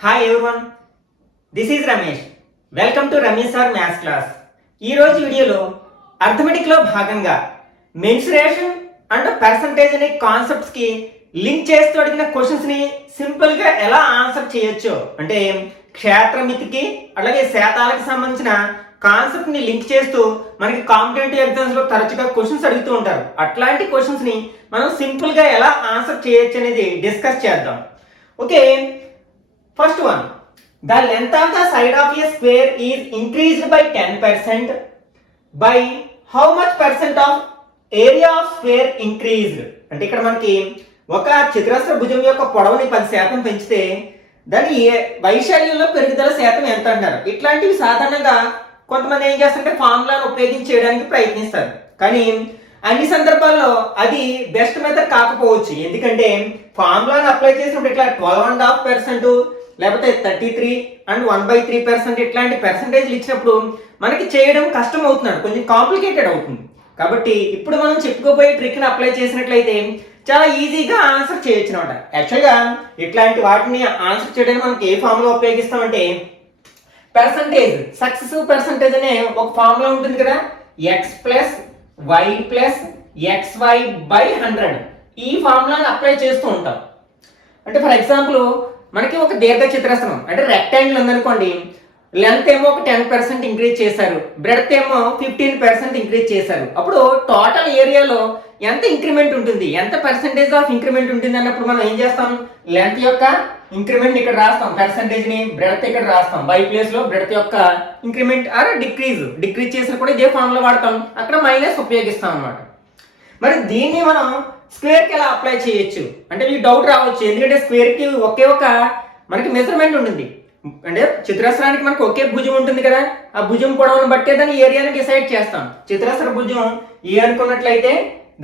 Hi everyone, this is Ramesh. Welcome to Ramesh sir maths class. ఈరోజు వీడియోలో అర్థమెటిక్లో భాగంగా మెన్సురేషన్ అండ్ పర్సంటేజ్ అనే కాన్సెప్ట్స్కి లింక్ చేస్తూ అడిగిన క్వశ్చన్స్ని సింపుల్గా ఎలా ఆన్సర్ చేయొచ్చు అంటే క్షేత్రమితికి అలాగే శాతాలకు సంబంధించిన కాన్సెప్ట్ని లింక్ చేస్తూ మనకి కాంపిటేటివ్ ఎగ్జామ్స్లో తరచుగా క్వశ్చన్స్ అడుగుతూ ఉంటారు. అట్లాంటి క్వశ్చన్స్ని మనం సింపుల్గా ఎలా ఆన్సర్ చేయొచ్చు అనేది డిస్కస్ చేద్దాం. Okay, first one, the length of the side of a square is increased by 10% by how much percent of area of square increased. అంటే ఇక్కడ మనకి ఒక చతురస్ర భుజం యొక్క పొడవుని 10% పెంచితే దాని వైశాల్యంలో పెరుగుదల శాతం ఎంత అంటారు. ఇట్లాంటివి సాధారణంగా కొంతమంది ఏం చేస్తారంటే ఫార్ములాను ఉపయోగించి చేయడానికి ప్రయత్నిస్తారు, కానీ అన్ని సందర్భాల్లో అది బెస్ట్ మెథడ్ కాకపోవచ్చు. ఎందుకంటే ఫార్ములాను అప్లై చేసినప్పుడు ఇట్లా 12.5% లేకపోతే 33 అండ్ 1/3% ఇట్లాంటి పర్సంటేజ్లు ఇచ్చినప్పుడు మనకి చేయడం కష్టం అవుతున్నాడు, కొంచెం కాంప్లికేటెడ్ అవుతుంది. కాబట్టి ఇప్పుడు మనం చెప్పుకోబోయే ట్రిక్ని అప్లై చేసినట్లయితే చాలా ఈజీగా ఆన్సర్ చేయొచ్చు అనమాట. యాక్చువల్గా ఇట్లాంటి వాటిని ఆన్సర్ చేయడానికి మనకి ఏ ఫార్ములా ఉపయోగిస్తామంటే పర్సంటేజ్, సక్సెసివ్ పర్సంటేజ్ అనే ఒక ఫార్ములా ఉంటుంది కదా, X plus Y plus XY by 100. ఈ ఫార్ములాని అప్లై చేస్తూ ఉంటాం. అంటే ఫర్ ఎగ్జాంపుల్ మనకి ఒక దీర్ఘ చతురస్రం అంటే రెక్టాంగిల్ ఉందనుకోండి, లెంత్ ఏమో ఒక 10% ఇంక్రీజ్ చేశారు, బ్రెడ్త్ ఏమో 15% ఇంక్రీజ్ చేశారు. అప్పుడు టోటల్ ఏరియాలో ఎంత ఇంక్రిమెంట్ ఉంటుంది, ఎంత పర్సెంటేజ్ ఆఫ్ ఇంక్రిమెంట్ ఉంటుంది అన్నప్పుడు మనం ఏం చేస్తాం, లెంత్ యొక్క ఇంక్రిమెంట్ ఇక్కడ రాస్తాం, పర్సెంటేజ్ ని బ్రెడ్త్ ఇక్కడ రాస్తాం, బై ప్లేస్ లో బ్రెడ్త్ యొక్క ఇంక్రిమెంట్ ఆర్ డిక్రీజ్ చేసిన కూడా ఇదే ఫార్ములా వాడతాం, అక్కడ మైనస్ ఉపయోగిస్తాం అన్నమాట. మరి దీన్ని మనం స్క్వేర్ కి ఎలా అప్లై చేయొచ్చు అంటే మీకు డౌట్ రావచ్చు. ఎందుకంటే స్క్వేర్ కి ఒకే ఒక మనకి మెజర్మెంట్ ఉంటుంది. అంటే చతురస్రానికి మనకు ఒకే భుజం ఉంటుంది కదా, ఆ భుజం పొడవును బట్టే దాని ఏరియాని డిసైడ్ చేస్తాం. చతురస్ర భుజం ఏ అనుకున్నట్లయితే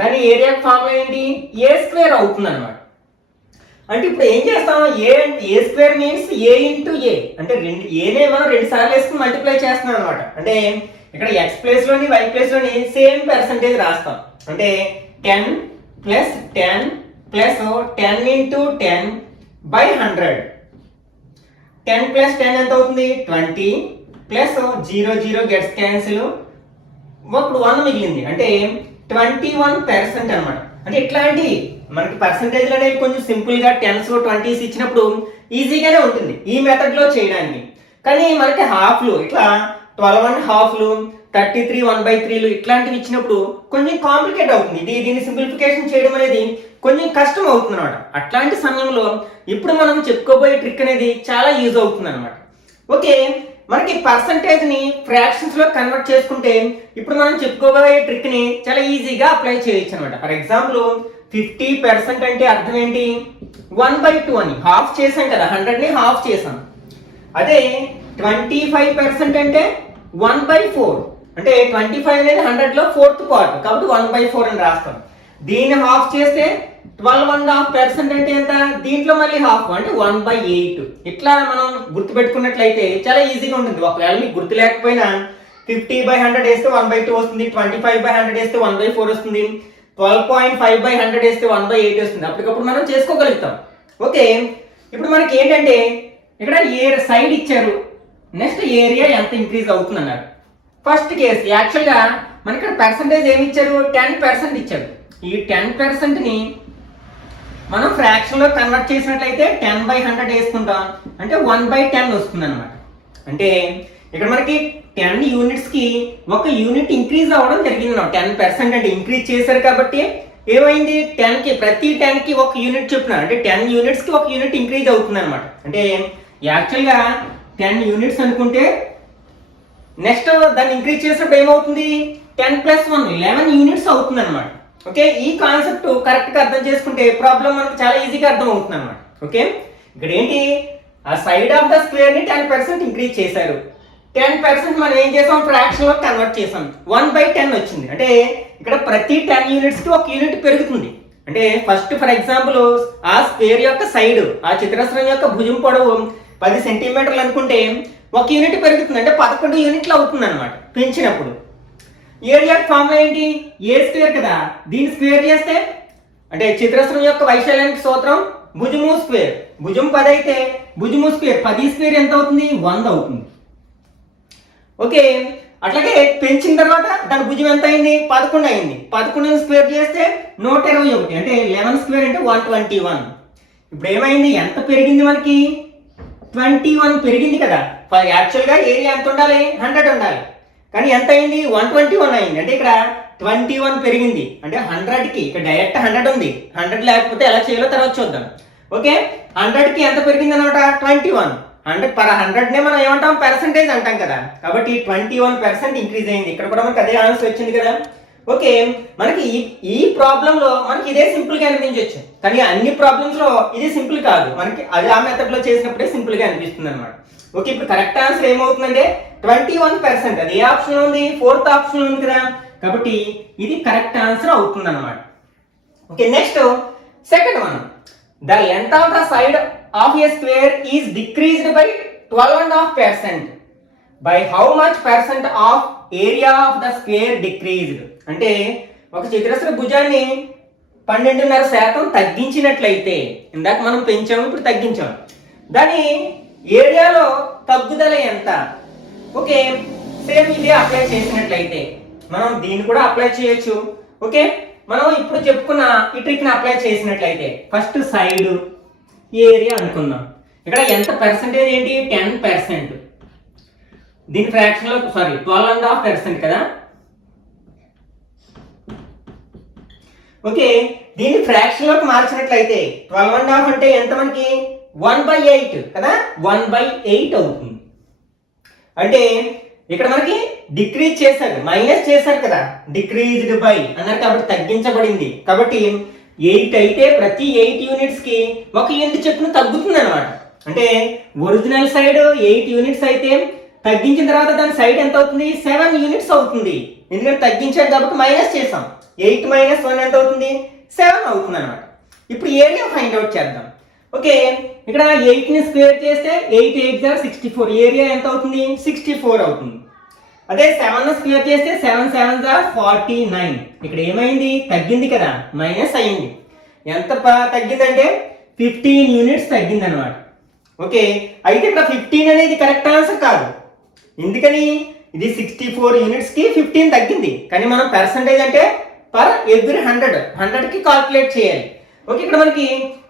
దాని ఏరియా ఫార్ములా ఏంటి, ఏ స్క్వేర్ అవుతుంది అనమాట. అంటే ఇప్పుడు ఏం చేస్తాం, ఏ స్క్వేర్ మీన్స్ ఏ ఇంటూ ఏ, అంటే ఏనే మనం 2 సార్లు వేసుకుని మల్టిప్లై చేస్తున్నాం అనమాట. అంటే ఇక్కడ ఎక్స్ ప్లేస్ లోని వై ప్లేస్ లోని సేమ్ పర్సంటేజ్ రాస్తాం. అంటే 10 plus 10 plus 10 into 10 by 100. 10 plus 10 ఎంత అవుతుంది, 20 ప్లస్ 0 గెట్స్ క్యాన్సిల్, ఇప్పుడు 1 మిగిలింది అంటే 21% అనమాట. అంటే ఇట్లాంటి మనకి పర్సంటేజ్లు అనేవి కొంచెం సింపుల్గా 10s 20s ఇచ్చినప్పుడు ఈజీగానే ఉంటుంది ఈ మెథడ్లో చేయడానికి. కానీ మనకి హాఫ్లు ఇట్లా 12.5లు 33 1/3లు ఇట్లాంటివి ఇచ్చినప్పుడు కొంచెం కాంప్లికేట్ అవుతుంది. దీన్ని సింప్లిఫికేషన్ చేయడం అనేది కొంచెం కష్టం అవుతుంది అనమాట. అట్లాంటి సమయంలో ఇప్పుడు మనం చెప్పుకోబోయే ట్రిక్ అనేది చాలా యూజ్ అవుతుంది అనమాట. ఓకే, మనకి పర్సంటేజ్ ని ఫ్రాక్షన్స్ లో కన్వర్ట్ చేసుకుంటే ఇప్పుడు మనం చెప్పుకోబోయే ట్రిక్ ని చాలా ఈజీగా అప్లై చేయొచ్చు అనమాట. ఫర్ ఎగ్జాంపుల్ 50% అంటే అర్థం ఏంటి, 1/2 అని హాఫ్ చేసాం కదా, 100ని హాఫ్ చేసాం. అదే 25% అంటే 1/4, అంటే 25 అనేది 100లో 4th పార్ట్ కాబట్టి 1/4 అని రాస్తాం. దీన్ని హాఫ్ చేస్తే 12.5% అంటే ఎంత, దీంట్లో మళ్ళీ హాఫ్ అంటే 1/8. ఇట్లా మనం గుర్తుపెట్టుకున్నట్లయితే చాలా ఈజీగా ఉంటుంది. ఒకవేళ మీకు గుర్తు లేకపోయినా 50/100 వేస్తే 1/2 వస్తుంది, 25/100 వేస్తే 1/4 వస్తుంది, 12.5/100 వేస్తే 1/8 వస్తుంది. అప్పటికప్పుడు మనం చేసుకోగలుగుతాం. ఓకే, ఇప్పుడు మనకి ఏంటంటే ఇక్కడ ఏ సైడ్ ఇచ్చారు, నెక్స్ట్ ఏరియా ఎంత ఇంక్రీజ్ అవుతుంది అన్నారు. ఫస్ట్ కేసు యాక్చువల్గా మనకి ఇక్కడ పర్సంటేజ్ ఏమి ఇచ్చారు, 10% ఇచ్చారు. ఈ 10%ని మనం ఫ్రాక్షన్లో కన్వర్ట్ చేసినట్లయితే 10/100 వేసుకుంటాం, అంటే 1/10 వస్తుంది అనమాట. అంటే ఇక్కడ మనకి 10 యూనిట్స్కి ఒక యూనిట్ ఇంక్రీజ్ అవ్వడం జరిగింది. 10% అంటే ఇంక్రీజ్ చేశారు కాబట్టి ఏమైంది, 10కి ప్రతి 10కి ఒక యూనిట్ చెప్తున్నారు, అంటే 10 యూనిట్స్కి ఒక యూనిట్ ఇంక్రీజ్ అవుతుంది అనమాట. అంటే యాక్చువల్గా 10 యూనిట్స్ అనుకుంటే నెక్స్ట్ దాన్ని ఇంక్రీజ్ చేసినప్పుడు ఏమవుతుంది, 10 + 1 11 యూనిట్స్ అవుతుంది అనమాట. ఓకే, ఈ కాన్సెప్ట్ కరెక్ట్గా అర్థం చేసుకుంటే ప్రాబ్లం మనకు చాలా ఈజీగా అర్థం అవుతుంది అనమాట. ఓకే, ఇక్కడ ఏంటి, ఆ సైడ్ ఆఫ్ ద స్క్వేర్ ని 10% ఇంక్రీజ్ చేశారు. 10% మనం ఏం చేసాం, ఫ్రాక్షన్ లో కన్వర్ట్ చేసాం, 1/10 వచ్చింది. అంటే ఇక్కడ ప్రతి 10 యూనిట్స్ కి ఒక యూనిట్ పెరుగుతుంది. అంటే ఫస్ట్ ఫర్ ఎగ్జాంపుల్ ఆ స్క్వేర్ యొక్క సైడ్, ఆ చతురస్రం యొక్క భుజం పొడవు 10 సెంటీమీటర్లు అనుకుంటే ఒక యూనిట్ పెరుగుతుంది, అంటే 11 యూనిట్లు అవుతుంది అనమాట పెంచినప్పుడు. ఏరియా ఫార్ములా ఏంటి, ఏ స్క్వేర్ కదా, దీన్ని స్క్వేర్ చేస్తే అంటే చతురస్రం యొక్క వైశాల్యానికి సూత్రం భుజము స్క్వేర్, భుజం 10 అయితే భుజము స్క్వేర్ 10 స్క్వేర్ ఎంత అవుతుంది 100 అవుతుంది. ఓకే, అట్లాగే పెంచిన తర్వాత దాని భుజం ఎంత అయింది 11 అయింది. 11 స్క్వేర్ చేస్తే 121, అంటే 11 స్క్వేర్ అంటే 121. ఇప్పుడు ఏమైంది, ఎంత పెరిగింది మనకి 21 పెరిగింది కదా. యాక్చువల్గా ఏరియా ఎంత ఉండాలి 100 ఉండాలి, కానీ ఎంత అయింది 121 అయింది. అంటే ఇక్కడ 21 పెరిగింది. అంటే 100కి ఇక్కడ డైరెక్ట్ 100 ఉంది, 100 లేకపోతే ఎలా చేయాలో తర్వాత చూద్దాం. ఓకే, 100కి ఎంత పెరిగింది అనమాట 21. 100 మనం ఏమంటాం పర్సంటేజ్ అంటాం కదా, కాబట్టి 21% ఇంక్రీజ్ అయింది. ఇక్కడ కూడా మనకి అదే ఆన్సర్ వచ్చింది కదా. ఓకే, మనకి ఈ ప్రాబ్లంలో మనకి ఇదే సింపుల్ గా అనిపించవచ్చు, కానీ అన్ని ప్రాబ్లమ్స్ లో ఇది సింపుల్ కాదు. మనకి అది ఆ మెథడ్ లో చేసినప్పుడే సింపుల్ గా అనిపిస్తుంది అనమాట. ఓకే, ఇప్పుడు కరెక్ట్ ఆన్సర్ ఏమవుతుందంటే 21%. అది ఏ ఆప్షన్ లో ఉంది, 4th ఆప్షన్ లో ఉంది కదా, కాబట్టి ఇది కరెక్ట్ ఆన్సర్ అవుతుంది అనమాట. Okay, next second one. The length of the side of A square is decreased by 12.5%. By how much percent of area of the square decreased. అంటే ఒక చతురస్ర భుజాన్ని 12.5% తగ్గించినట్లయితే, ఇందాక మనం పెంచాము ఇప్పుడు తగ్గించాము, దాని ఏరియాలో తగ్గుదల ఎంత. ఓకే, సేమ్ ఇదే అప్లై చేసినట్లయితే మనం దీన్ని కూడా అప్లై చేయొచ్చు. ఓకే, మనం ఇప్పుడు చెప్పుకున్న ఈ ట్రిక్ ని అప్లై చేసినట్లయితే ఫస్ట్ సైడ్ ఏరియా అనుకుందాం. ఇక్కడ ఎంత పర్సెంటేజ్ ఏంటి 10%. దీని ఫ్రాక్షన్ లో 12.5% కదా. ఓకే, దీన్ని ఫ్రాక్షన్ లోకి మార్చినట్లయితే 12.5 అంటే ఎంత మనకి 1/8 కదా, 1/8 అవుతుంది. అంటే ఇక్కడ మనకి డిక్రీజ్ చేశారు, మైనస్ చేశారు కదా, డిక్రీజ్డ్ బై అన్నారు కాబట్టి తగ్గించబడింది. కాబట్టి 8 అయితే ప్రతి 8 యూనిట్స్ కి 1 యూనిట్ చొప్పున తగ్గుతుంది అనమాట. అంటే ఒరిజినల్ సైడ్ 8 యూనిట్స్ అయితే తగ్గించిన తర్వాత దాని సైడ్ ఎంత అవుతుంది 7 యూనిట్స్ అవుతుంది. ఎందుకంటే తగ్గించారు కాబట్టి మైనస్ చేసాం. 8 - 1 ఎంత అవుతుంది 7 అవుతుంది అనమాట. ఇప్పుడు ఏరియా ఫైండ్ అవుట్ చేద్దాం. ఓకే, ఇక్కడ 8 ని స్క్వేర్ చేస్తే 8 × 8 = 64. ఏరియా ఎంత అవుతుంది 64 అవుతుంది. అదే 7 ని స్క్వేర్ చేస్తే 7 × 7 = 49. ఇక్కడ ఏమైంది తగ్గింది కదా, మైనస్ అయింది. ఎంత తగ్గిందంటే 15 యూనిట్స్ తగ్గింది అనమాట. ఓకే, అయితే ఇక్కడ 15 అనేది కరెక్ట్ ఆన్సర్ కాదు. ఎందుకని, ఇది 64 యూనిట్స్ కి 15 తగ్గింది, కానీ మనం పర్సంటేజ్ అంటే పర్ ఎవ్రీ 100 కి కాల్కులేట్ చేయాలి. ఓకే, ఇక్కడ మనకి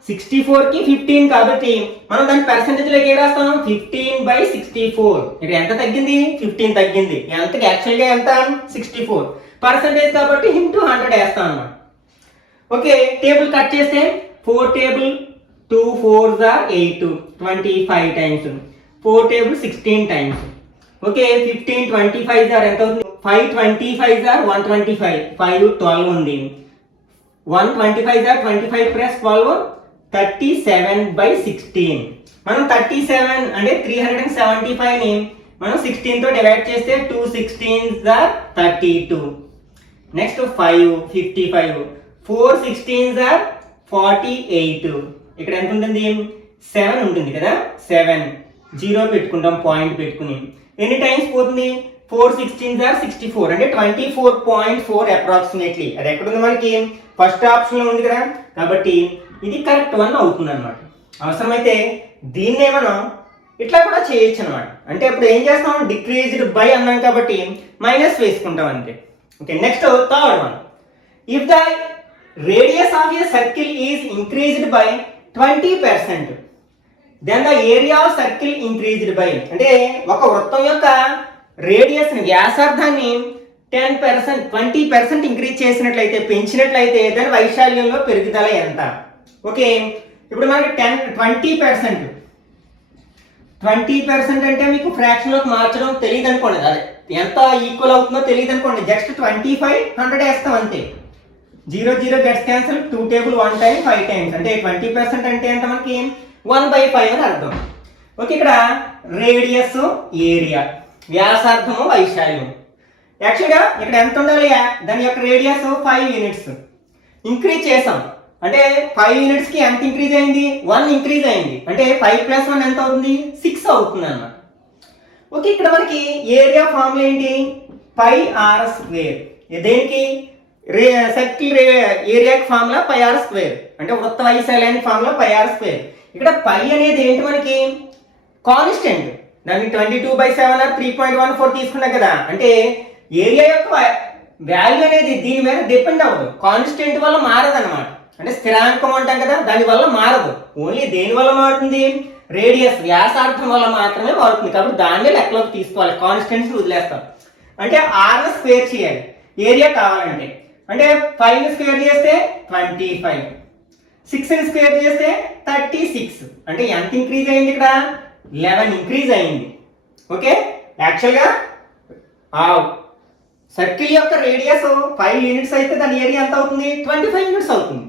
64 కి 15 కాబట్టి మనం దాని పర్సంటేజ్ లోకి ఏం రాస్తాం 15/64. ఇక్కడ ఎంత తగ్గింది 15 తగ్గింది. ఎంత యాక్చువల్గా ఎంత 64, పర్సంటేజ్ కాబట్టి ఇంటూ 100 వేస్తాం అన్నమాట. ఓకే, టేబుల్ కట్ చేస్తే 4 table 2 4s are 8, 25 times 4 table 16 times. Okay, 15 25s are ఎంత అవుతుంది 5 25s are 125, 5 12 ఉంది. 125s are 25 + 12 37/16. మనం 37 అంటే 375 ని మనం 16 తో డివైడ్ చేస్తే 2 16s are 32. Next 5 55, 4 16s are 48. ఇక్కడ ఎంత ఉంటుంది 7 ఉంటుంది కదా, 7 జీరో పెట్టుకుంటాం పాయింట్ పెట్టుకుని. ఎన్ని టైమ్స్ పోతుంది 4 16s are 64, అంటే 24.4 అప్రాక్సిమేట్లీ. అది ఎక్కడ ఉంది మనకి ఫస్ట్ ఆప్షన్ లో ఉంది కదా, కాబట్టి ఇది కరెక్ట్ వన్ అవుతుంది అనమాట. అవసరమైతే దీన్నే మనం ఇట్లా కూడా చేయొచ్చు అనమాట. అంటే ఇప్పుడు ఏం చేస్తాం డిక్రీజ్డ్ బై అన్నాం కాబట్టి మైనస్ వేసుకుంటాం అంతే. Okay, next third one. If the radius of a circle is increased by 20%, then the area of circle increased by. అంటే ఒక వృత్తం యొక్క రేడియస్ వ్యాసార్థాన్ని 10% 20% ఇంక్రీజ్ చేసినట్లయితే పెంచినట్లయితే దాని వైశాల్యంలో పెరుగుదల ఎంత. ఓకే, ఇప్పుడు మనకి 20% అంటే మీకు ఫ్రాక్షన్ లోకి మార్చడం తెలియదు అనుకోండి, అదే ఎంత ఈక్వల్ అవుతుందో తెలియదు అనుకోండి, జస్ట్ 25 100 వేస్తాం అంతే. 0 0 gets cancel, 2 table 1 time 5 times, అంటే 20% అంటే ఎంత మనకి 1/5 అని అర్థం. ఓకే, ఇక్కడ రేడియస్ ఏరియా, వ్యాసార్థము వైశాల్యం. యాక్చువల్గా ఇక్కడ ఎంత ఉండాలి, దాని యొక్క రేడియస్ 5 యూనిట్స్ ఇంక్రీజ్ చేసాం. అంటే 5 యూనిట్స్ కి ఎంత ఇంక్రీజ్ అయింది 1 ఇంక్రీజ్ అయింది, అంటే 5 + 1 ఎంత అవుతుంది 6 అవుతుంది అన్నమాట. ఓకే, ఇక్కడ మనకి ఏరియా ఫార్ములా ఏంటి πr². దేనికి సర్కిల్ ఏరియాకి ఫార్ములా πr². అంటే వృత్త వైశాల్యానికి ఫార్ములా పై ఆర్ స్క్వేర్. ఇక్కడ పై అనేది ఏంటి మనకి కాన్స్టెంట్, దాన్ని 22/7 ఆర్ 3.14 తీసుకున్నాం కదా, అంటే ఏరియా యొక్క వాల్యూ అనేది దీని మీద డిపెండ్ అవ్వదు, కాన్స్టెంట్ వల్ల మారదు అనమాట. అంటే స్థిరాంకం అంటాం కదా, దాని వల్ల మారదు. ఓన్లీ దేని వల్ల మారుతుంది, రేడియస్ వ్యాసార్థం వల్ల మాత్రమే మారుతుంది. కాబట్టి దాన్ని లెక్కలోకి తీసుకోవాలి, కాన్స్టెంట్స్ వదిలేస్తాం. అంటే ఆర్ స్క్వేర్ చేయాలి ఏరియా కావాలంటే. అంటే 5 స్క్వేర్ చేస్తే 25, 6 స్క్వేర్ చేస్తే 36. అంటే ఎంత ఇంక్రీజ్ అయింది ఇక్కడ, 11 ఇంక్రీజ్ అయింది. ఓకే, యాక్చువల్గా సర్కిల్ యొక్క రేడియస్ 5 యూనిట్స్ అయితే దాని ఏరియా ఎంత అవుతుంది, 25 యూనిట్స్ అవుతుంది.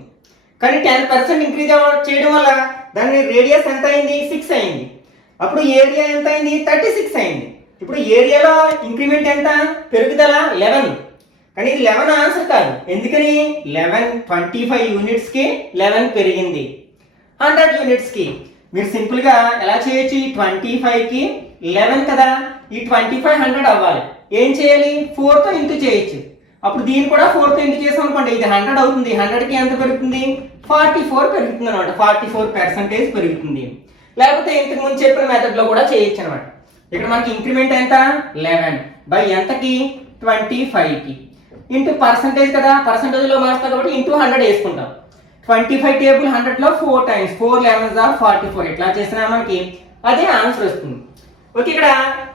కానీ 10% ఇంక్రీజ్ చేయడం వల్ల దాని రేడియస్ ఎంత అయింది, 6 అయింది. అప్పుడు ఏరియా ఎంత అయింది, 36 అయింది. ఇప్పుడు ఏరియాలో ఇంక్రిమెంట్ ఎంత, పెరుగుదల 11. కానీ ఇది 11 ఆన్సర్ కాదు, ఎందుకని 25 యూనిట్స్కి 11 పెరిగింది. 100 యూనిట్స్కి మీరు సింపుల్గా ఎలా చేయొచ్చు, 25కి 11 కదా, ఈ 25 100 అవ్వాలి. ఏం చేయాలి, 4తో ఇంటూ చేయొచ్చు. అప్పుడు దీన్ని కూడా 4తో ఇంటూ చేసాం అనుకోండి, ఇది 100 అవుతుంది. 100కి ఎంత పెరుగుతుంది, 44 పెరుగుతుంది అనమాట, 44% పెరుగుతుంది. లేకపోతే ఇంతకు ముందు చెప్పిన మెథడ్లో కూడా చేయొచ్చు అనమాట. ఇక్కడ మనకి ఇంక్రిమెంట్ ఎంత, 11 బై ఎంతకి, 25కి ఇంటూ పర్సంటేజ్ కదా, పర్సంటేజ్లో మారుస్తాం కాబట్టి ఇంటూ 100 వేసుకుంటాం. 25 టేబుల్ 100లో 4 టైమ్స్, 4 11s are 44. ఇట్లా చేసినా మనకి అదే ఆన్సర్ వస్తుంది. ఓకే, ఇక్కడ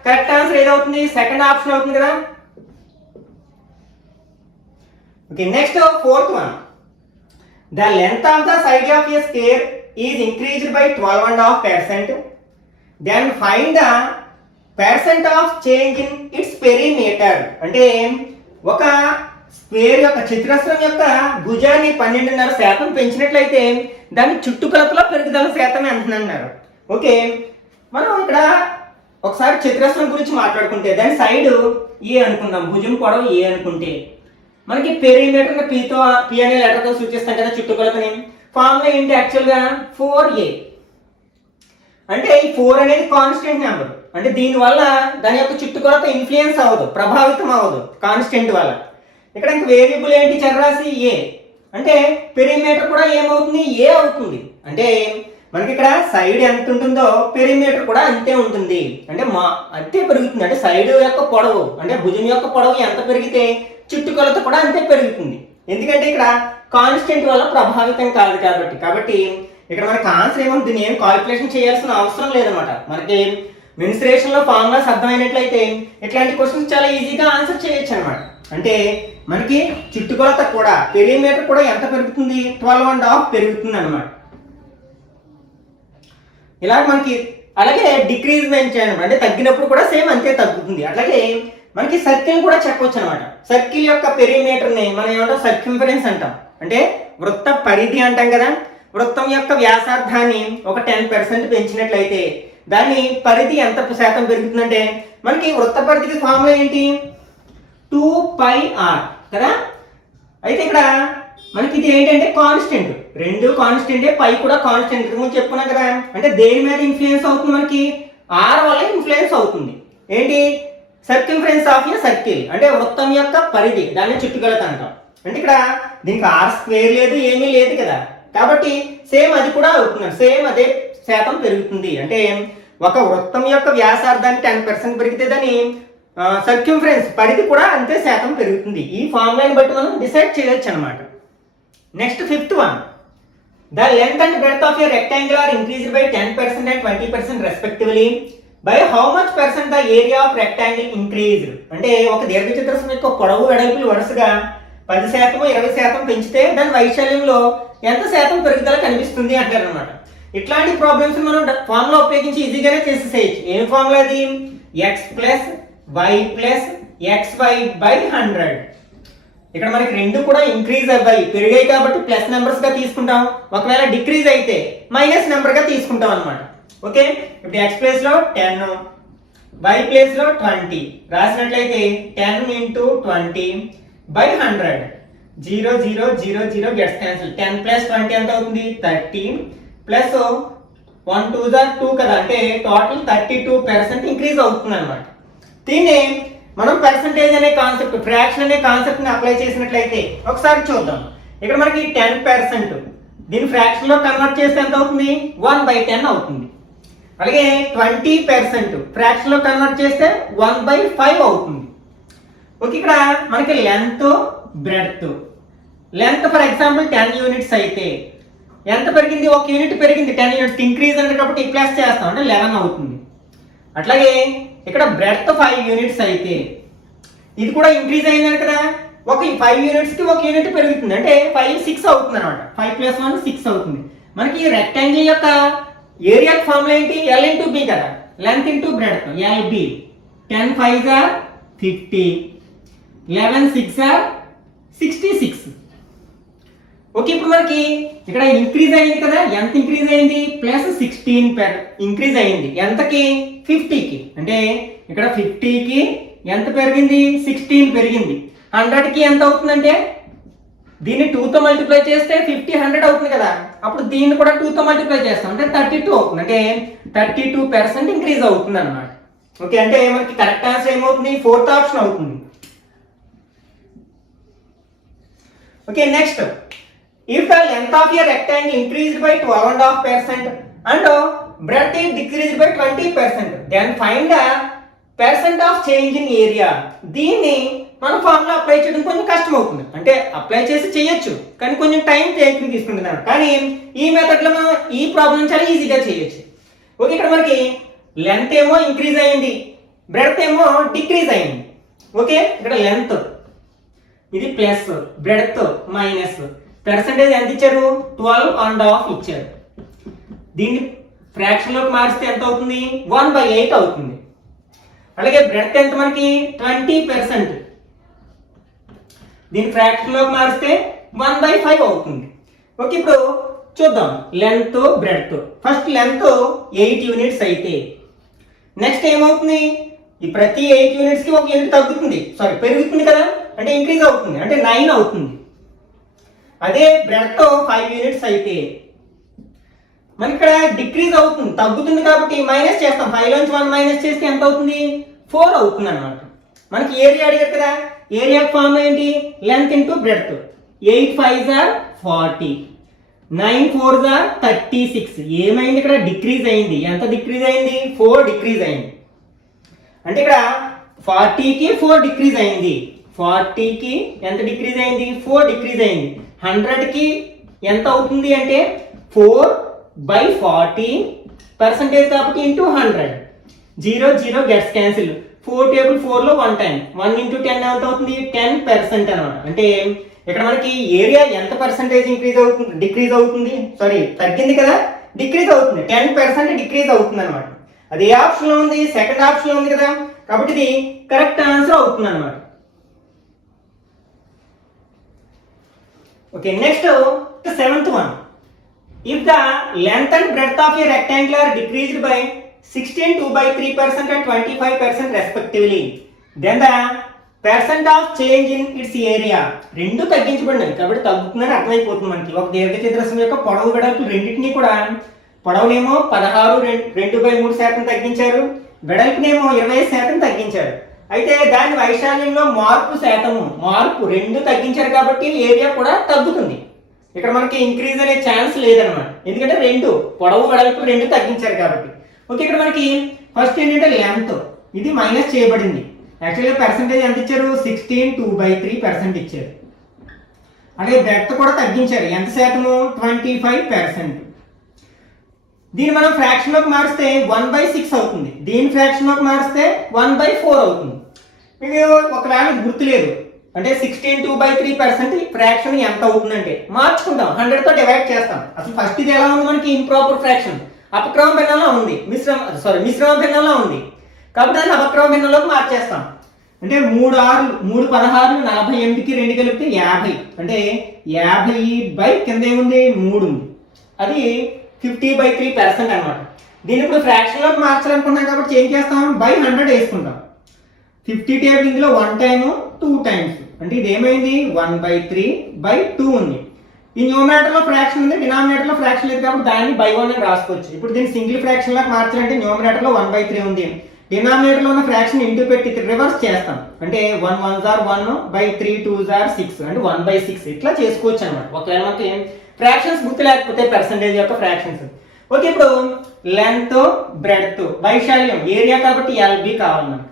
కరెక్ట్ ఆన్సర్ ఏదవుతుంది, సెకండ్ ఆప్షన్ అవుతుంది కదా. Okay, next 4th one. The length of the side of a square is increased by 12.5%. Then find the percent of change in its perimeter. అంటే ఒక స్క్వేర్ యొక్క చతురస్రం యొక్క భుజాన్ని 12.5% పెంచినట్లయితే దాని చుట్టుకొలతలో పెరుగుదల శాతం ఎంత అన్నారు. ఓకే, మనం ఇక్కడ ఒకసారి చతురస్రం గురించి మాట్లాడుకుంటే దాని సైడ్ ఏ అనుకుందాం, భుజం పొడవు ఏ అనుకుంటే మనకి పెరిమీటర్ పి అనే లెటర్తో సూచిస్తాం కదా చుట్టుకొలతని. ఫార్ములా ఏంటి యాక్చువల్గా, 4a. అంటే ఈ 4 అనేది కాన్స్టెంట్ నెంబర్, అంటే దీనివల్ల దాని యొక్క చుట్టుకొలత ఇన్ఫ్లుయెన్స్ అవ్వదు, ప్రభావితం అవ్వదు కాన్స్టెంట్ వల్ల. ఇక్కడ ఇంక వేరియబుల్ ఏంటి, చరరాశి ఏ. అంటే పెరిమీటర్ కూడా ఏమవుతుంది, ఏ అవుతుంది. అంటే మనకి ఇక్కడ సైడ్ ఎంత ఉంటుందో పెరిమీటర్ కూడా అంతే ఉంటుంది, అంటే అంతే పెరుగుతుంది. అంటే సైడ్ యొక్క పొడవు, అంటే భుజం యొక్క పొడవు ఎంత పెరిగితే చుట్టుకొలత కూడా అంతే పెరుగుతుంది. ఎందుకంటే ఇక్కడ కాన్స్టెంట్ వల్ల ప్రభావితం కాదు కాబట్టి ఇక్కడ మనకి ఆన్సర్ ఏమో దీన్ని ఏం కాల్కులేషన్ చేయాల్సిన అవసరం లేదనమాట. మనకి మెన్సురేషన్లో ఫార్ములాస్ అర్థమైనట్లయితే ఇట్లాంటి క్వశ్చన్స్ చాలా ఈజీగా ఆన్సర్ చేయొచ్చు అనమాట. అంటే మనకి చుట్టుకొలత కూడా పెరిమీటర్ కూడా ఎంత పెరుగుతుంది, 12.5 పెరుగుతుంది అనమాట. ఇలా మనకి అలాగే డిక్రీజ్మెంట్ చేయడం అంటే తగ్గినప్పుడు కూడా సేమ్ అంతే తగ్గుతుంది. అట్లాగే మనకి సర్కిల్ కూడా చెప్పవచ్చు అనమాట. సర్కిల్ యొక్క పెరిమీటర్ని మనం ఏమంటాం, సర్కంఫరెన్స్ అంటాం. అంటే వృత్త పరిధి అంటాం కదా. వృత్తం యొక్క వ్యాసార్థాన్ని ఒక 10% పెంచినట్లయితే దాని పరిధి ఎంత శాతం పెరుగుతుందంటే మనకి వృత్త పరిధికి ఫార్ములా ఏంటి, 2πr కదా. అయితే ఇక్కడ మనకి ఇది ఏంటంటే కాన్స్టెంట్, రెండు కాన్స్టెంటే, పై కూడా కాన్స్టెంట్ ముందు చెప్పుకున్నాం కదా. అంటే దేని మీద ఇన్ఫ్లుయెన్స్ అవుతుంది, మనకి ఆర్ వల్ల ఇన్ఫ్లుయెన్స్ అవుతుంది. ఏంటి, సర్కంఫరెన్స్ ఆఫ్ ఎ సర్కిల్, అంటే వృత్తం యొక్క పరిధి, దాన్ని చుట్టుకొలత అంటాం. అంటే ఇక్కడ దీనికి ఆర్ స్క్వేర్ లేదు, ఏమీ లేదు కదా, కాబట్టి సేమ్ అది కూడా అవుతుంది, సేమ్ అదే శాతం పెరుగుతుంది. అంటే ఒక వృత్తం యొక్క వ్యాసార్థాన్ని 10% పెరిగితే దాని సర్కంఫరెన్స్ పరిధి కూడా అంతే శాతం పెరుగుతుంది. ఈ ఫార్ములాని బట్టి మనం డిసైడ్ చేయొచ్చు అనమాట. Next 5th one. The length and breadth of a rectangle are increased by 10% and 20% respectively. By how much percent the area of rectangle increased. అంటే ఒక దీర్ఘచతురస్రం యొక్క పొడవు వెడల్పులు వరుసగా 10%, 20% పెంచితే దాని వైశాల్యంలో ఎంత శాతం పెరుగుదల కనిపిస్తుంది అంటారు అనమాట. ఇట్లాంటి ప్రాబ్లమ్స్ మనం ఫార్ములా ఉపయోగించి ఈజీగానే చేసేసేయచ్చు. ఏం ఫార్ములా అది, x plus y plus xy by 100. ఇక్కడ మనకి రెండు కూడా ఇంక్రీజ్ అవ్వాయి, పెరిగాయి కాబట్టి ప్లస్ నెంబర్స్ గా తీసుకుంటాం. ఒకవేళ డిక్రీజ్ అయితే మైనస్ నెంబర్ గా తీసుకుంటాం అనమాట. ఓకే, ఇప్పుడు x ప్లేస్ లో 10, y ప్లేస్ లో 20 రాసినట్లయితే 10 into 20 by 100. 0 0 0 0 gets cancel. 10 plus 20 ఎంత అవుతుంది, 30 ప్లస్ 1 2 2 కదా, అంటే టోటల్ 32% ఇంక్రీజ్ అవుతుంది అనమాట. దీన్ని మనం పర్సంటేజ్ అనే కాన్సెప్ట్, ఫ్రాక్షన్ అనే కాన్సెప్ట్ ని అప్లై చేసినట్లయితే ఒకసారి చూద్దాం. ఇక్కడ మనకి 10%, దీని ఫ్రాక్షన్ లో కన్వర్ట్ చేస్తే ఎంత అవుతుంది 1/10 అవుతుంది. అలాగే 20% ఫ్రాక్షన్ లో కన్వర్ట్ చేస్తే 1/5 అవుతుంది. ఓకే, ఇక్కడ మనకి length breadth. Length for example 10 units అయితే ఎంత పెరిగింది, 1 యూనిట్ పెరిగింది, 10 యూనిట్స్ ఇంక్రీజ్ అంటే కాబట్టి ప్లస్ చేస్తాం అంటే 11 అవుతుంది. అట్లాగే ఇక్కడ బ్రెడ్త్ 5 యూనిట్స్ అయితే ఇది కూడా ఇంక్రీజ్ అయిందని కదా, ఒక 5 యూనిట్స్ కి 1 యూనిట్ పెరుగుతుంది అంటే 5 6 అవుతుంది అనమాట. 5 + 1 6 అవుతుంది. మనకి రెక్టాంగిల్ యొక్క ఏరియా ఫార్ములా ఏంటి, L × B కదా, length into breadth, LB. 10 5s are 50, 11 6s are 66. Okay, ఇప్పుడు మనకి ఇక్కడ ఇంక్రీజ్ అయింది కదా, ఎంత ఇంక్రీజ్ అయింది +16 ఇంక్రీజ్ అయింది ఎంతకి 50కి. అంటే ఇక్కడ 50కి ఎంత పెరిగింది 16 పెరిగింది. 100కి ఎంత అవుతుందంటే దీన్ని 2తో మల్టిప్లై చేస్తే 50 100 అవుతుంది కదా, అప్పుడు దీన్ని కూడా 2తో మల్టిప్లై చేస్తాం అంటే 32 అవుతుంది. అంటే 32% ఇంక్రీజ్ అవుతుంది అన్నమాట. ఓకే, అంటే మనకి కరెక్ట్ ఆన్సర్ ఏమవుతుంది 4th ఆప్షన్ అవుతుంది. Okay, next, if the length of a rectangle increased by 12.5% and breadth is decreased by 20%, then find the percent of change in area. దీన్ని మనం ఫార్ములా అప్లై చేయడం కొంచెం కష్టం అవుతుంది. అంటే అప్లై చేసి చేయొచ్చు కానీ కొంచెం టైం తీసుకుంటున్నాను. కానీ ఈ మెథడ్లో మనం ఈ ప్రాబ్లం చాలా ఈజీగా చేయొచ్చు. ఓకే, ఇక్కడ మనకి లెంత్ ఏమో ఇంక్రీజ్ అయింది, బ్రెడ్త్ ఏమో డిక్రీజ్ అయింది. ఓకే, ఇక్కడ లెంత్ ఇది ప్లస్, బ్రెడ్త్ మైనస్, పర్సెంటేజ్ ఎంత ఇచ్చారు 12.5 ఇచ్చారు. దీన్ని ఫ్రాక్షన్ లోకి మారిస్తే ఎంత అవుతుంది 1/8 అవుతుంది. అలాగే బ్రెడ్త్ ఎంత మనకి 20%, దీని ఫ్రాక్షన్ లోకి మారిస్తే 1/5 అవుతుంది. ఓకే, ఇప్పుడు చూద్దాం length breadth. First length 8 units అయితే నెక్స్ట్ ఏమవుతుంది, ఈ ప్రతి 8 యూనిట్స్ కి 1 యూనిట్ తగ్గుతుంది, పెరుగుతుంది కదా, అంటే ఇంక్రీజ్ అవుతుంది అంటే 9 అవుతుంది. అదే బ్రెడ్త్ 5 యూనిట్స్ అయితే మనకి ఇక్కడ డిక్రీజ్ అవుతుంది, తగ్గుతుంది కాబట్టి మైనస్ చేస్తాం. 5 లోంచి 1 మైనస్ చేస్తే ఎంత అవుతుంది 4 అవుతుంది అన్నమాట. మనకి ఏరియా అడిగారు కదా, ఏరియా ఫార్ములా ఏంటి length into breadth. 8 5s are 40, 9 4s are 36. ఏమైంది ఇక్కడ డిక్రీజ్ అయింది, ఎంత డిక్రీజ్ అయింది 4 డిక్రీజ్ అయింది. అంటే ఇక్కడ 40కి 4 డిక్రీజ్ అయింది, 40కి ఎంత డిక్రీజ్ అయింది 4 డిక్రీజ్ అయింది. 100కి ఎంత అవుతుంది అంటే 4/40 పర్సెంటేజ్ కాబట్టి ఇంటూ 100. 0 0 gets cancel. 4 టేబుల్ 4లో 1 టైం 1 × 10 ఎంత అవుతుంది 10% అనమాట. అంటే ఇక్కడ మనకి ఏరియా ఎంత పర్సెంటేజ్ ఇంక్రీజ్ అవుతుంది డిక్రీజ్ అవుతుంది, తగ్గింది కదా, డిక్రీజ్ అవుతుంది 10% డిక్రీజ్ అవుతుంది అనమాట. అది ఏ ఆప్షన్ లో ఉంది, సెకండ్ ఆప్షన్ లో ఉంది కదా, కాబట్టి ఇది కరెక్ట్ ఆన్సర్ అవుతుంది అనమాట. Okay, next, the 7th one. If the length and breadth of a rectangle are decreased by 16 2/3% and 25% respectively, then the percent of change in its area. రెండు తగ్గించబడినాయి కాబట్టి తగ్గుతుందని అర్థమైపోతుంది మనకి. ఒక దీర్ఘచతురస్రం యొక్క పొడవు వెడల్పు రెండింటినీ కూడా, పొడవునేమో 16 2/3% తగ్గించారు, వెడల్పునేమో 25% తగ్గించారు. అయితే దాని వైశాల్యంలో మార్పు రెండు తగ్గించారు కాబట్టి ఏరియా కూడా తగ్గుతుంది. ఇక్కడ మనకి ఇంక్రీజ్ అనే ఛాన్స్ లేదనమాట, ఎందుకంటే రెండు పొడవు వెడల్పు రెండు తగ్గించారు కాబట్టి. ఓకే, ఇక్కడ మనకి ఫస్ట్ ఏంటంటే లెంత్ ఇది మైనస్ చేయబడింది. యాక్చువల్గా పర్సెంటేజ్ ఎంత ఇచ్చారు 16 2/3% ఇచ్చారు. అలాగే బ్రెడ్త్ కూడా తగ్గించారు, ఎంత శాతము 25%. దీన్ని మనం ఫ్రాక్షన్ లోకి మారిస్తే 1/6 అవుతుంది, దీని ఫ్రాక్షన్ లోకి మారిస్తే 1/4 అవుతుంది. మీకు ఒకవేళ గుర్తులేదు అంటే 16 2/3% ఫ్రాక్షన్ ఎంత అవుతుందంటే మార్చుకుంటాం, 100తో డివైడ్ చేస్తాం. అసలు ఫస్ట్ ఇది ఎలా ఉంది మనకి ఇంప్రాపర్ ఫ్రాక్షన్, అపక్రమ భిన్నంలో ఉంది, మిశ్రమ భిన్నంలో ఉంది కాబట్టి దాన్ని అపక్రమ భిన్నంలోకి మార్చేస్తాం. అంటే 3 16 48కి 2 కలిపితే 50, అంటే 50 కింద ఏముంది 3 ఉంది, అది 50/3% అనమాట. దీన్ని ఇప్పుడు ఫ్రాక్షన్ లోకి మార్చాలనుకుంటాం కాబట్టి ఏం చేస్తాం 100 వేసుకుంటాం. 50 టేబుల్ ఇందులో 1 టైమ్ 2 టైమ్స్, అంటే ఇది ఏమైంది 1/3/2 ఉంది. ఈ న్యూమరేటర్ లో ఫ్రాక్షన్ ఉంది, డినామినేటర్ లో ఫ్రాక్షన్ లేదు కాబట్టి దాన్ని by1 అని రాసుకోవచ్చు. ఇప్పుడు దీన్ని సింగిల్ ఫ్రాక్షన్ లాగా మార్చాలంటే న్యూమరేటర్ లో 1/3 ఉంది, డినామినేటర్ లో ఉన్న ఫ్రాక్షన్ ఇంటూ పెట్టి రివర్స్ చేస్తాం, అంటే 1 1s are 1/3 2s are 6, అంటే 1/6 ఇట్లా చేసుకోవచ్చు అనమాట. ఒకవేళ మనకి ఫ్రాక్షన్స్ గుర్తు లేకపోతే పర్సంటేజ్ యొక్క ఫ్రాక్షన్స్. ఓకే, ఇప్పుడు లెంత్ బ్రెడ్త్ వైశాల్యం ఏరియా కాబట్టి ఎల్బి కావాలి మనకి.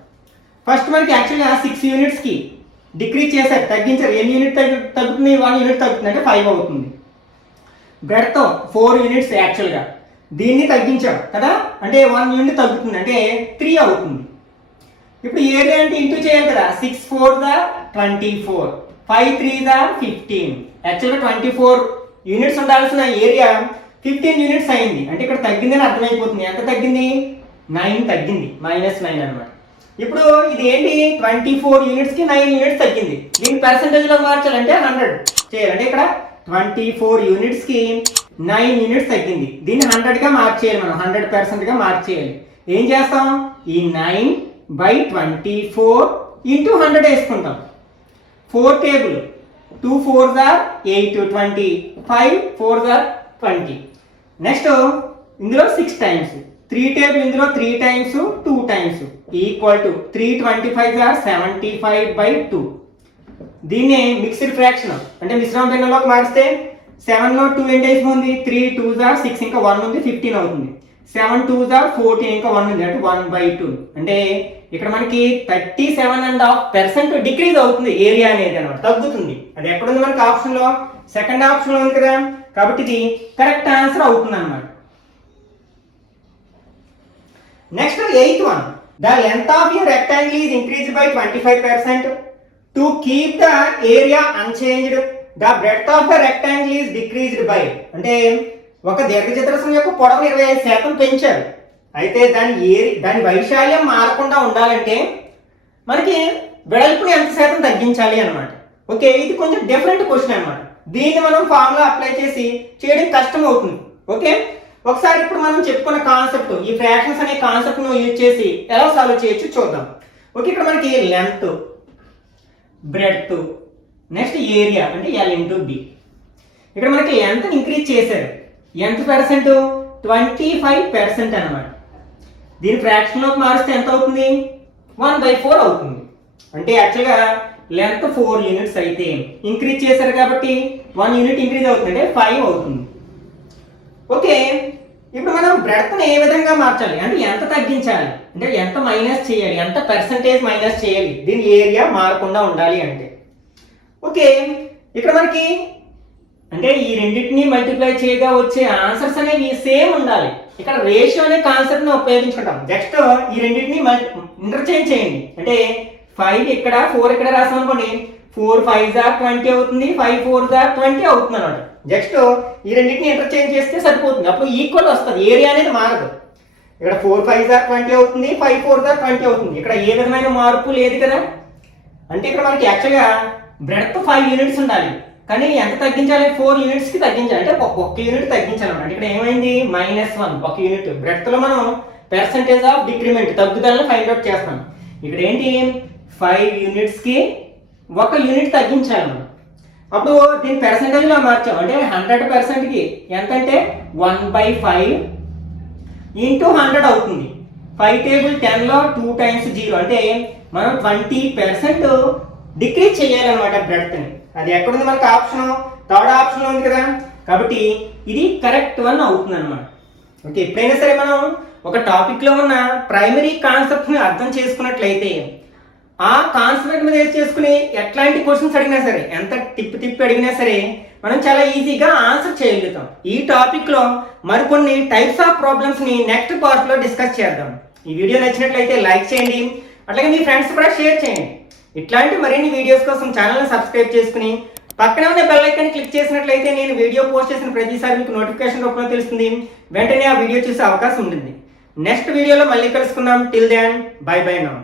ఫస్ట్ మనకి యాక్చువల్గా 6 యూనిట్స్కి డిక్రీజ్ చేశారు, తగ్గించారు. ఎన్ని యూనిట్ తగ్గుతుంది? 1 యూనిట్ తగ్గుతుంది అంటే 5 అవుతుంది. బ్రెడ్త్ 4 యూనిట్స్ యాక్చువల్గా, దీన్ని తగ్గించాం కదా, అంటే 1 యూనిట్ తగ్గుతుంది అంటే 3 అవుతుంది. ఇప్పుడు ఏరియా అంటే ఇంటూ చేయాలి కదా, 6 4 24, 5 3 15. యాక్చువల్గా 24 యూనిట్స్ ఉండాల్సిన ఏరియా 15 యూనిట్స్ అయింది అంటే ఇక్కడ తగ్గిందని అర్థమైపోతుంది. ఎంత తగ్గింది? 9 తగ్గింది, -9 అనమాట. ఇప్పుడు ఇది ఏంటి? 24 యూనిట్స్కి 9 యూనిట్స్ తగ్గింది. దీన్ని పర్సంటేజ్లో మార్చాలంటే 100 చేయాలి. అంటే ఇక్కడ 24 యూనిట్స్కి 9 యూనిట్స్ తగ్గింది. దీన్ని 100గా మార్చేయాలి, మనం 100%గా మార్చేయాలి. ఏం చేస్తాం? ఈ 9/24 ఇంటూ 100 వేసుకుంటాం. 4 table 2 4s are 8 20, 5 4s are 20. Next ఇందులో 6 టైమ్స్, 3 టేబుల్ ఇందులో 3 times 2 times equal to 325s are 75/2. దీన్ని మిక్స్డ్ ఫ్రాక్షన్ అంటే మిశ్రమ భిన్నంలోకి మారిస్తే 7లో 2 ఎంత వేసుకుంది? 3 2s are 6, ఇంకా 1 ఉంది 15 అవుతుంది. 7 2s are 14, ఇంకా 1 ఉంది అంటే 1/2. అంటే ఇక్కడ మనకి 37.5% డిక్రీజ్ అవుతుంది ఏరియా అనేది అనమాట, తగ్గుతుంది. అది ఎక్కడుంది మనకి? ఆప్షన్లో, సెకండ్ ఆప్షన్లో ఉంది కదా, కాబట్టి ఇది కరెక్ట్ ఆన్సర్ అవుతుంది అనమాట. Next 8th one, the length of your rectangle is increased by 25%. To keep the area unchanged the breadth of the rectangle is decreased by. అంటే ఒక దీర్ఘచతురస్రం యొక్క పొడవు 25% పెంచారు, అయితే దాని వైశాల్యం మారకుండా ఉండాలంటే మనకి వెడల్పుని ఎంత శాతం తగ్గించాలి అనమాట. ఓకే, ఇది కొంచెం డిఫరెంట్ క్వశ్చన్ అనమాట. దీన్ని మనం ఫార్ములా అప్లై చేసి చేయడం కష్టం అవుతుంది. ఓకే, ఒకసారి ఇప్పుడు మనం చెప్పుకున్న కాన్సెప్ట్, ఈ ఫ్రాక్షన్స్ అనే కాన్సెప్ట్ ను యూజ్ చేసి ఎలా సాల్వ్ చేయొచ్చు చూద్దాం. ఓకే, ఇక్కడ మనకి లెంత్ బ్రెడ్త్ నెక్స్ట్ ఏరియా అంటే L/B. ఇక్కడ మనకి లెంత్ ఇంక్రీజ్ చేశారు, ఎంత పర్సెంట్? 25% అనమాట. దీని ఫ్రాక్షన్లోకి మారిస్తే ఎంత అవుతుంది? 1/4 అవుతుంది. అంటే యాక్చువల్గా లెంత్ 4 యూనిట్స్ అయితే ఇంక్రీజ్ చేశారు కాబట్టి 1 యూనిట్ ఇంక్రీజ్ అవుతుంది అంటే 5 అవుతుంది. ఓకే, ఇప్పుడు మనం బ్రెడ్త్ని ఏ విధంగా మార్చాలి అంటే ఎంత తగ్గించాలి అంటే ఎంత మైనస్ చేయాలి, ఎంత పర్సంటేజ్ మైనస్ చేయాలి దీని ఏరియా మారకుండా ఉండాలి అంటే. ఓకే, ఇక్కడ మనకి అంటే ఈ రెండింటిని మల్టిప్లై చేయగా వచ్చే ఆన్సర్స్ అనేవి సేమ్ ఉండాలి. ఇక్కడ రేషియో అనే కాన్సెప్ట్ ని ఉపయోగించుకుంటాం. జస్ట్ ఈ రెండింటిని ఇంటర్చేంజ్ చేయండి. అంటే 5 ఇక్కడ 4 ఇక్కడ రాసాం అనుకోండి, 4 5s are 20 అవుతుంది, 5 4s are 20 అవుతుంది అనమాట. జస్ట్ ఈ రెండింటిని ఇంటర్చేంజ్ చేస్తే సరిపోతుంది, అప్పుడు ఈక్వల్ వస్తుంది, ఏరియా అనేది మారదు. ఇక్కడ 4 5s are 20 అవుతుంది, 5 4s are 20 అవుతుంది. ఇక్కడ ఏ విధమైన మార్పు లేదు కదా. అంటే ఇక్కడ మనకి యాక్చువల్గా బ్రెడ్త్ 5 యూనిట్స్ ఉండాలి, కానీ ఎంత తగ్గించాలి? 4 యూనిట్స్కి తగ్గించాలి, అంటే 1 యూనిట్ తగ్గించాలన్నమాట. ఇక్కడ ఏమైంది? -1 1 యూనిట్. బ్రెడ్త్లో మనం పర్సంటేజ్ ఆఫ్ డిక్రిమెంట్ తగ్గుదలను ఫైండ్ అవుట్ చేస్తాం. ఇక్కడ ఏంటి? 5 యూనిట్స్కి 1 యూనిట్ తగ్గించాలి మనం. అప్పుడు దీని పర్సంటేజ్లో మార్చాం అంటే 100%కి ఎంత అంటే 1/5 ఇంటూ 100 అవుతుంది. 5 టేబుల్ 10లో 2 టైమ్స్ 0 అంటే మనం 20% డిక్రీజ్ చేయాలన్నమాట బ్రెడ్త్ని. అది ఎక్కడుంది మనకి? ఆప్షన్, థర్డ్ ఆప్షన్లో ఉంది కదా, కాబట్టి ఇది కరెక్ట్ వన్ అవుతుంది అనమాట. ఓకే, ఎప్పుడైనా సరే మనం ఒక టాపిక్లో ఉన్న ప్రైమరీ కాన్సెప్ట్ని అర్థం చేసుకున్నట్లయితే ఆ కాన్సెప్ట్ మీద చేసుకుని ఎట్లాంటి క్వశ్చన్స్ అడిగినా సరే, ఎంత తిప్పి అడిగినా సరే మనం చాలా ఈజీగా ఆన్సర్ చేయగలుగుతాం. ఈ టాపిక్లో మరికొన్ని టైప్స్ ఆఫ్ ప్రాబ్లమ్స్ని నెక్స్ట్ పార్ట్లో డిస్కస్ చేద్దాం. ఈ వీడియో నచ్చినట్లయితే లైక్ చేయండి, అట్లాగే మీ ఫ్రెండ్స్ కూడా షేర్ చేయండి. ఇట్లాంటి మరిన్ని వీడియోస్ కోసం ఛానల్ని సబ్స్క్రైబ్ చేసుకుని పక్కనే ఉన్న బెల్ ఐకాన్ క్లిక్ చేసినట్లయితే నేను వీడియో పోస్ట్ చేసిన ప్రతిసారి మీకు నోటిఫికేషన్ రూపంలో తెలుస్తుంది, వెంటనే ఆ వీడియో చూసే అవకాశం ఉంటుంది. నెక్స్ట్ వీడియోలో మళ్ళీ కలుసుకుందాం. Till then bye bye now.